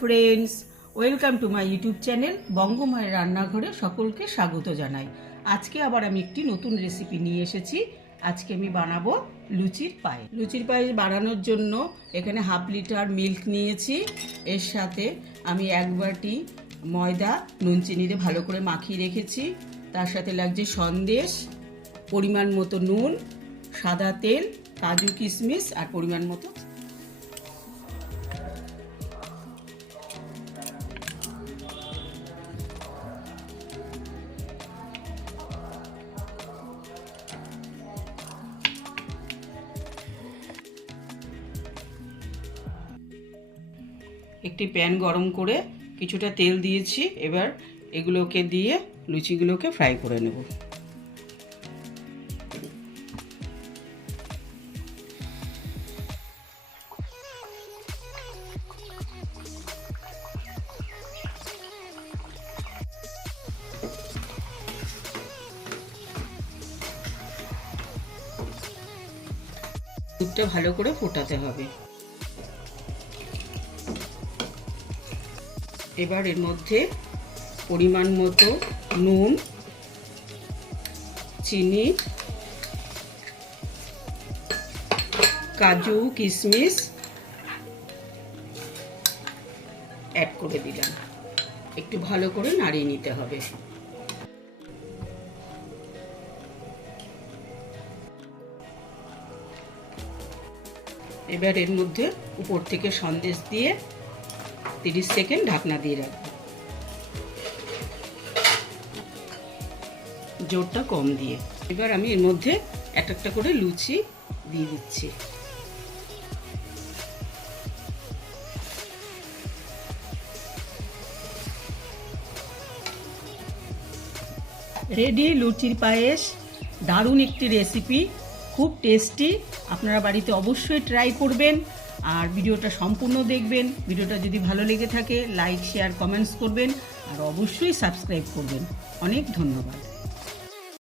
Friends, welcome to my YouTube channel বঙ্গমায়ের রান্নাঘরে সকলকে স্বাগত জানাই। আজকে আবার আমি একটি নতুন রেসিপি নিয়ে এসেছি। আজকে আমি বানাবো লুচির পায়েস। লুচির পায়েস বানানোর জন্য এখানে 1/2 লিটার মিল্ক নিয়েছি। এর সাথে আমি 1 বাটি ময়দা নুন চিনি দিয়ে ভালো করে মাখিয়ে রেখেছি। তার সাথে লাগছে সন্দেশ, পরিমাণ মতো নুন, সাদা তেল, কাজু কিশমিশ আর পরিমাণ মতো একটি প্যান গরম করে কিছুটা তেল দিয়েছি। এবার এগুলোকে দিয়ে লুচিগুলোকে ফ্রাই করে নেব। দুধটা ভালো করে ফোটাতে হবে। এবার এর মধ্যে পরিমাণ মতো নুন, চিনি, কাজু কিশমিশ অ্যাড করে দিলাম। একটু ভালো করে নাড়িয়ে নিতে হবে। এবার এর মধ্যে উপর থেকে সন্দেশ দিয়ে 30 সেকেন্ড ঢাকনা দিয়ে রাখবো, জোরটা কম দিয়ে। এবার আমি এর মধ্যে একটা করে লুচি দিয়ে দিচ্ছি। রেডি লুচির পায়েস। দারুণ একটি রেসিপি, খুব টেস্টি। আপনারা বাড়িতে অবশ্যই ট্রাই করবেন আর ভিডিওটা সম্পূর্ণ দেখবেন। ভিডিওটা যদি ভালো লেগে থাকে লাইক, শেয়ার, কমেন্টস করবেন আর অবশ্যই সাবস্ক্রাইব করবেন। অনেক ধন্যবাদ।